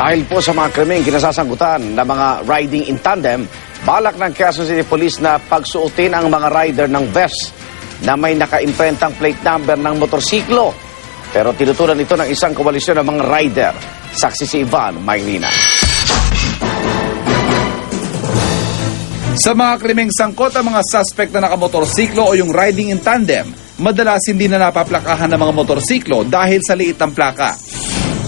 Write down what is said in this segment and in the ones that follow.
Dahil po sa mga krimeng kinasasagutan ng mga riding in tandem, balak ng Quezon City Police na pagsuotin ang mga rider ng vest na may nakaimprentang plate number ng motorsiklo. Pero tinutulan ito ng isang koalisyon ng mga rider. Saksi si Ivan Maylina. Sa mga krimeng sangkot ang mga suspect na nakamotorsiklo o yung riding in tandem, madalas hindi na napaplakahan ng mga motorsiklo dahil sa liit ng plaka.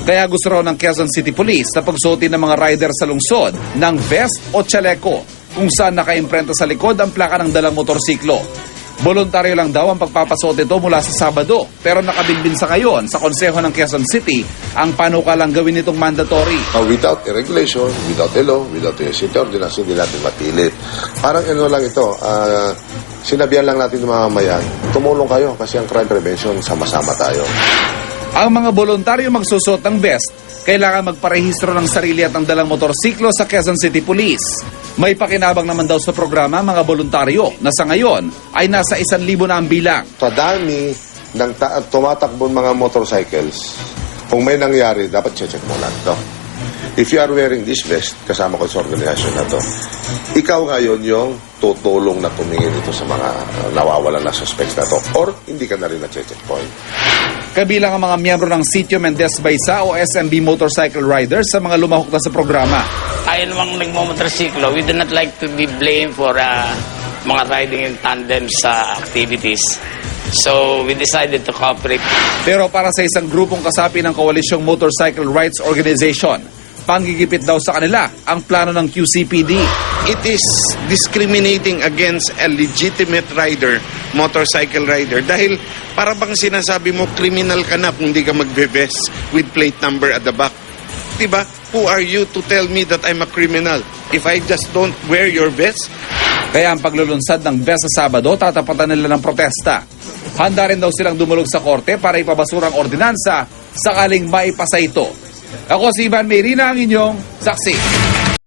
Kaya gusto raw ng Quezon City Police na pagsuotin ng mga rider sa lungsod ng vest o chaleco kung saan nakaimprenta sa likod ang plaka ng dalang motorsiklo. Voluntaryo lang daw ang pagpapasuot ito mula sa Sabado, pero nakabinbin sa ngayon sa Konseho ng Quezon City ang panukalang gawin itong mandatory. Without a regulation, without a law, without a city ordinance, hindi natin mapilit. Parang lang ito, sinabihan lang natin ng mga mamayan, tumulong kayo kasi ang crime prevention, sama-sama tayo. Ang mga voluntaryo magsusot ng vest, kailangan magparehistro ng sarili at ng dalang motorsiklo sa Quezon City Police. May pakinabang naman daw sa programa mga voluntaryo na sa ngayon ay nasa 1,000 na ang bilang. Sa dami ng tumatakbong mga motorcycles, kung may nangyari, dapat check mo lang ito. If you are wearing this vest, kasama ko sa organisasyon na to, ikaw ngayon yung tutulong na tumingin ito sa mga nawawalan na suspects na to. Or hindi ka na rin na-checkpoint. Kabilang ang mga miyembro ng Sitio Mendez Baysa o SMB Motorcycle Riders sa mga lumahok na sa programa. Tayo namang nagmamotorsiklo, we do not like to be blamed for mga riding in tandem sa activities. So we decided to cooperate. Pero para sa isang grupong kasapi ng Koalisyong Motorcycle Rights Organization, panggigipit daw sa kanila ang plano ng QCPD. It is discriminating against a legitimate rider, motorcycle rider. Dahil para bang sinasabi mo, criminal ka na kung hindi ka magbe-vest with plate number at the back. Diba? Who are you to tell me that I'm a criminal if I just don't wear your vest? Kaya ang paglulunsad ng vest sa Sabado, tatapatan nila ng protesta. Handa rin daw silang dumulog sa korte para ipabasura ang ordinansa sakaling maipasa ito. Ako si Ivan Mayrina, ang inyong saksi.